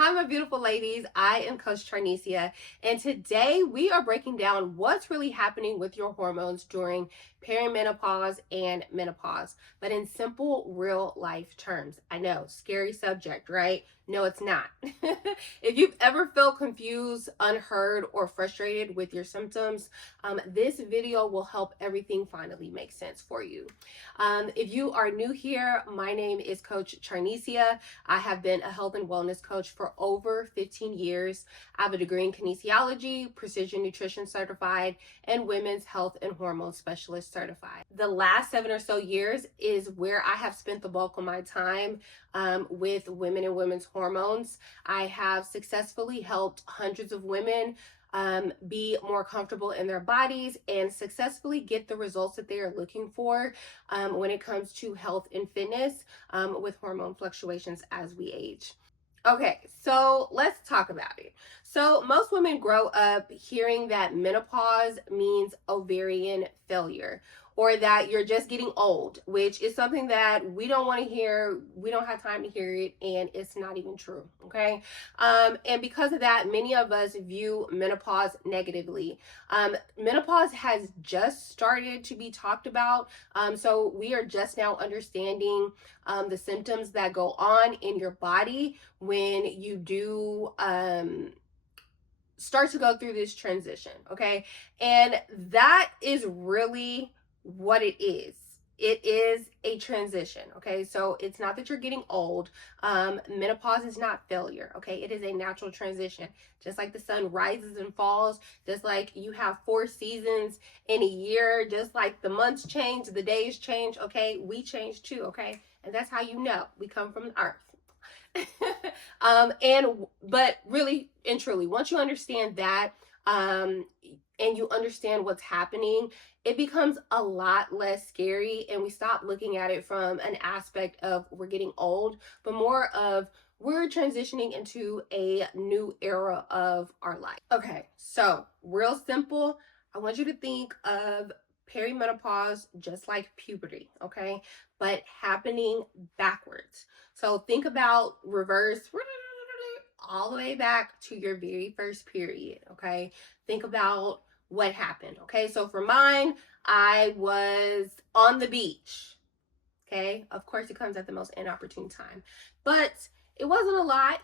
Hi, my beautiful ladies. I am Coach Charnicia, and today we are breaking down what's really happening with your hormones during perimenopause and menopause, but in simple, real life terms. I know, scary subject, right? No, it's not. If you've ever felt confused, unheard, or frustrated with your symptoms, this video will help everything finally make sense for you. If you are new here, my name is Coach Charnicia. I have been a health and wellness coach for over 15 years. I have a degree in kinesiology, precision nutrition certified, and women's health and hormone specialist certified. The last 7 or so years is where I have spent the bulk of my time with women and women's hormones. I have successfully helped hundreds of women be more comfortable in their bodies and successfully get the results that they are looking for when it comes to health and fitness with hormone fluctuations as we age. Okay, so let's talk about it. So most women grow up hearing that menopause means ovarian failure or that you're just getting old, which is something that we don't want to hear. We don't have time to hear it, and it's not even true, okay? And because of that, many of us view menopause negatively. Menopause has just started to be talked about, so we are just now understanding the symptoms that go on in your body when you do start to go through this transition, okay? And that is really what it is. It is a transition, okay? So it's not that you're getting old. Menopause is not failure, okay? It is a natural transition. Just like the sun rises and falls, just like you have 4 seasons in a year, just like the months change, the days change, okay? We change too, okay? And that's how you know we come from the earth. But really and truly, once you understand that, and you understand what's happening, it becomes a lot less scary, and we stop looking at it from an aspect of we're getting old, but more of we're transitioning into a new era of our life. Okay, so real simple, I want you to think of perimenopause just like puberty, okay, but happening backwards. So think about reverse all the way back to your very first period, okay? Think about what happened, okay? So for mine, I was on the beach, okay? Of course, it comes at the most inopportune time, but it wasn't a lot,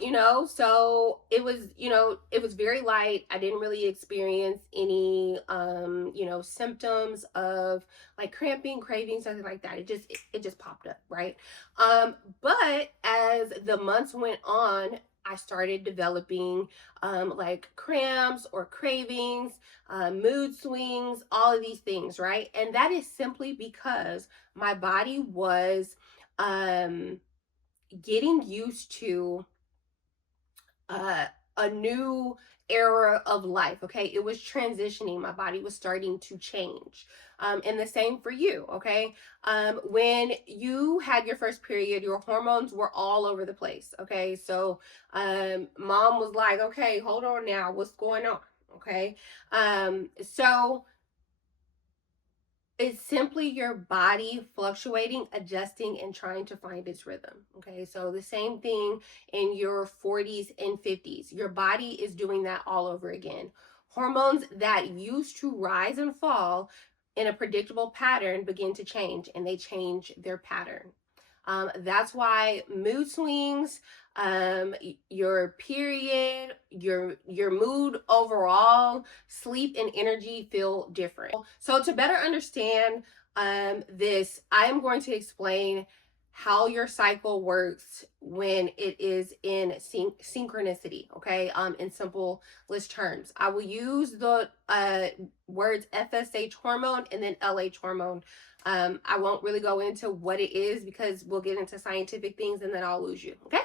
so it was, it was very light. I didn't really experience any, symptoms of like cramping, craving, something like that. It just popped up, right? But as the months went on, I started developing like cramps or cravings, mood swings, all of these things, right? And that is simply because my body was getting used to a new era of life, okay? It was transitioning. My body was starting to change. And the same for you, okay? When you had your first period, your hormones were all over the place, okay? So mom was like, okay, hold on now, what's going on, okay? So it's simply your body fluctuating, adjusting, and trying to find its rhythm. Okay, so the same thing in your 40s and 50s. Your body is doing that all over again. Hormones that used to rise and fall in a predictable pattern begin to change, and they change their pattern. That's why mood swings, your period, your mood overall, sleep and energy feel different. So to better understand this, I am going to explain how your cycle works when it is in synchronicity, okay? In simplest terms. I will use the words FSH hormone and then LH hormone. I won't really go into what it is because we'll get into scientific things and then I'll lose you, okay?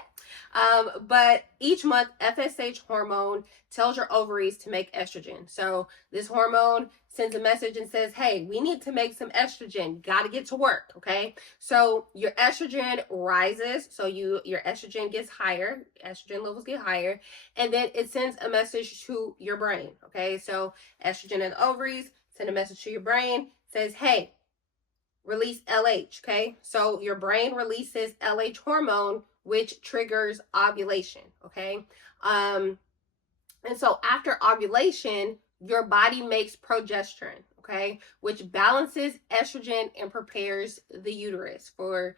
But each month, FSH hormone tells your ovaries to make estrogen. So this hormone sends a message and says, hey, we need to make some estrogen. Got to get to work, okay? So your estrogen rises. So your estrogen gets higher. Estrogen levels get higher. And then it sends a message to your brain, okay? So estrogen and ovaries send a message to your brain, says, hey, release LH, okay? So your brain releases LH hormone, which triggers ovulation. Okay. And so after ovulation, your body makes progesterone, okay, which balances estrogen and prepares the uterus for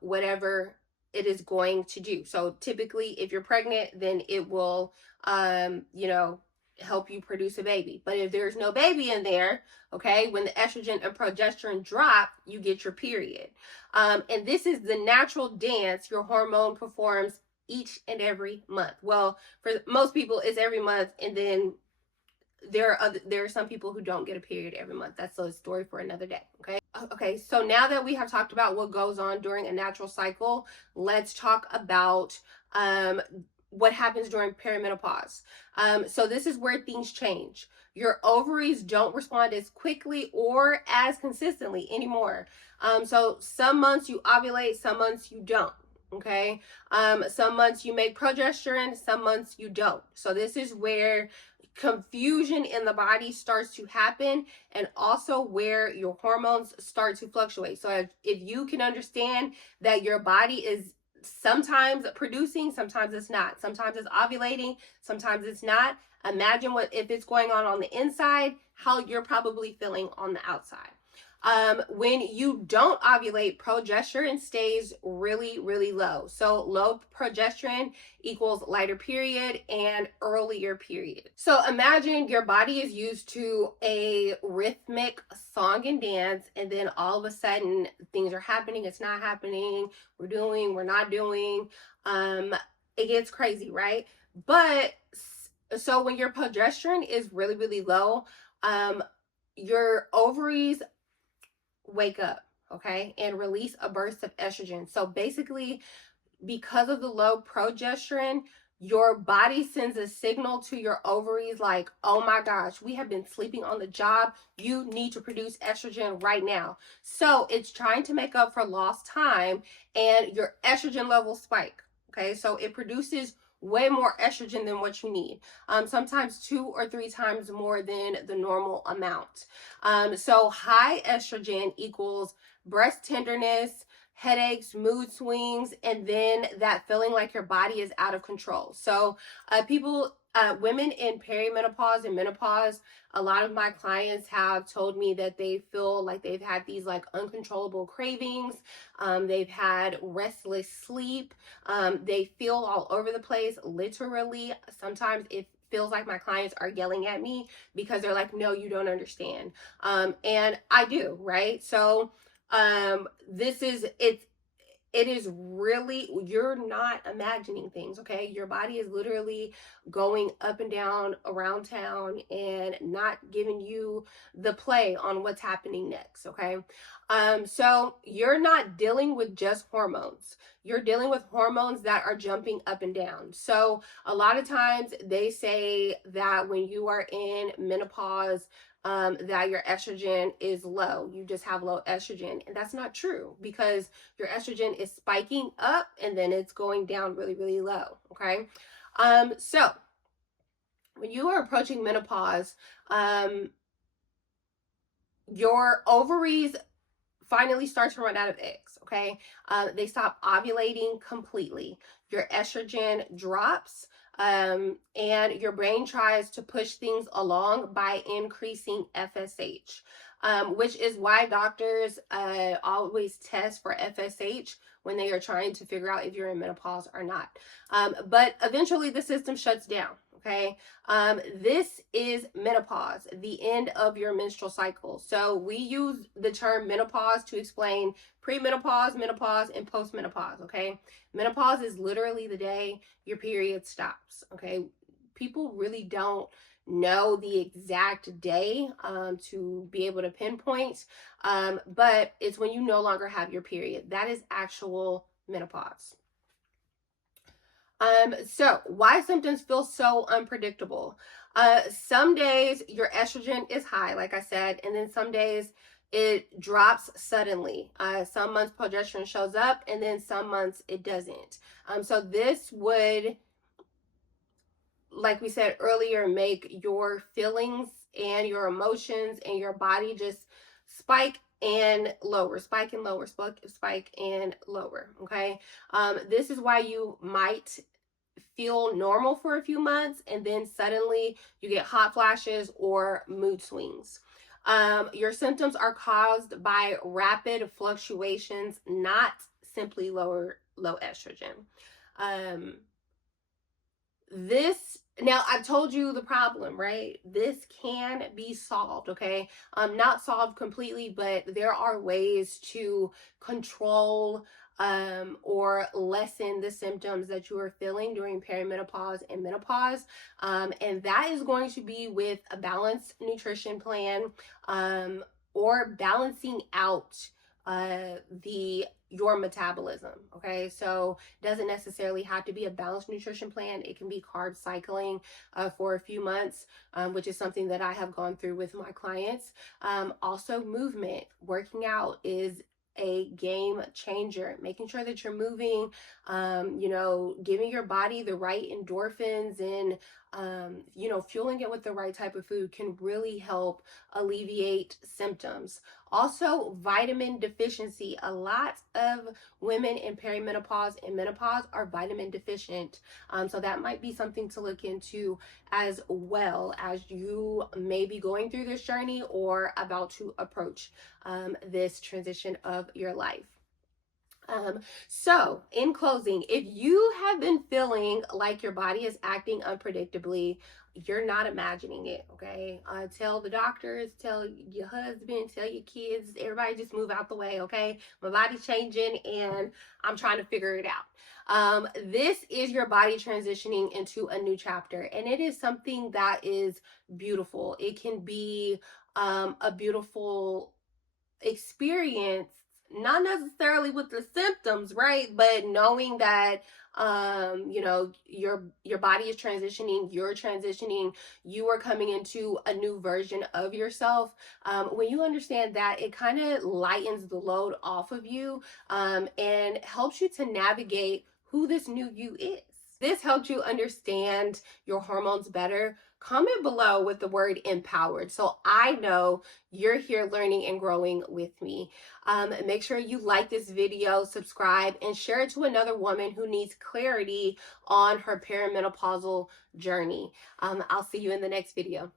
whatever it is going to do. So typically, if you're pregnant, then it will, you know, help you produce a baby. But if there's no baby in there, okay, when the estrogen and progesterone drop, you get your period. And this is the natural dance your hormone performs each and every month. Well, for most people, it's every month, and then there are some people who don't get a period every month. That's a story for another day. Okay, so now that we have talked about what goes on during a natural cycle, let's talk about what happens during perimenopause. So this is where things change. Your ovaries don't respond as quickly or as consistently anymore. So some months you ovulate, some months you don't. Okay. Some months you make progesterone, some months you don't. So this is where confusion in the body starts to happen, and also where your hormones start to fluctuate. So if you can understand that your body is sometimes producing, sometimes it's not, sometimes it's ovulating, sometimes it's not, imagine what if it's going on the inside, how you're probably feeling on the outside. When you don't ovulate, progesterone stays really, really low. So low progesterone equals lighter period and earlier period. So imagine your body is used to a rhythmic song and dance, and then all of a sudden things are happening, it's not happening, we're not doing. It gets crazy, right? But so when your progesterone is really, really low, your ovaries wake up, okay, and release a burst of estrogen. So basically, because of the low progesterone, your body sends a signal to your ovaries like, oh my gosh, we have been sleeping on the job. You need to produce estrogen right now. So it's trying to make up for lost time, and your estrogen levels spike. Okay, so it produces way more estrogen than what you need. Sometimes 2 or 3 times more than the normal amount. So high estrogen equals breast tenderness, headaches, mood swings, and then that feeling like your body is out of control. So women in perimenopause and menopause, a lot of my clients have told me that they feel like they've had these like uncontrollable cravings. They've had restless sleep. They feel all over the place, literally. Sometimes it feels like my clients are yelling at me because they're like, no, you don't understand. And I do, right? So it is really, you're not imagining things, okay? Your body is literally going up and down around town and not giving you the play on what's happening next, okay? So you're not dealing with just hormones. You're dealing with hormones that are jumping up and down. So a lot of times they say that when you are in menopause, that your estrogen is low. You just have low estrogen. And that's not true, because your estrogen is spiking up and then it's going down really, really low. Okay. So when you are approaching menopause, your ovaries finally start to run out of eggs. Okay. They stop ovulating completely. Your estrogen drops. And your brain tries to push things along by increasing FSH, which is why doctors always test for FSH when they are trying to figure out if you're in menopause or not. But eventually the system shuts down. Okay. This is menopause, the end of your menstrual cycle. So we use the term menopause to explain premenopause, menopause, and postmenopause. Okay. Menopause is literally the day your period stops. Okay. People really don't know the exact day to be able to pinpoint, but it's when you no longer have your period. That is actual menopause. So why symptoms feel so unpredictable? Some days your estrogen is high, like I said, and then some days it drops suddenly. Some months progesterone shows up, and then some months it doesn't. So this would, like we said earlier, make your feelings and your emotions and your body just spike and lower, spike and lower, spike and lower. Okay. This is why you might feel normal for a few months and then suddenly you get hot flashes or mood swings. Your symptoms are caused by rapid fluctuations, not simply low estrogen. This, now I've told you the problem, right? This can be solved, okay? Not solved completely, but there are ways to control or lessen the symptoms that you are feeling during perimenopause and menopause. And that is going to be with a balanced nutrition plan, or balancing out your metabolism. Okay, so it doesn't necessarily have to be a balanced nutrition plan. It can be carb cycling for a few months, which is something that I have gone through with my clients. Also, movement, working out is a game changer. Making sure that you're moving, giving your body the right endorphins and fueling it with the right type of food can really help alleviate symptoms. Also, vitamin deficiency. A lot of women in perimenopause and menopause are vitamin deficient. So that might be something to look into as well, as you may be going through this journey or about to approach this transition of your life. So in closing, if you have been feeling like your body is acting unpredictably, you're not imagining it, okay? Tell the doctors, tell your husband, tell your kids, everybody just move out the way, okay? My body's changing and I'm trying to figure it out. This is your body transitioning into a new chapter, and it is something that is beautiful. It can be a beautiful experience, not necessarily with the symptoms, right? But knowing that your body is transitioning, you're transitioning, you are coming into a new version of yourself. When you understand that, it kind of lightens the load off of you, and helps you to navigate who this new you is. This helps you understand your hormones better. Comment below with the word empowered so I know you're here learning and growing with me. Make sure you like this video, subscribe, and share it to another woman who needs clarity on her perimenopausal journey. I'll see you in the next video.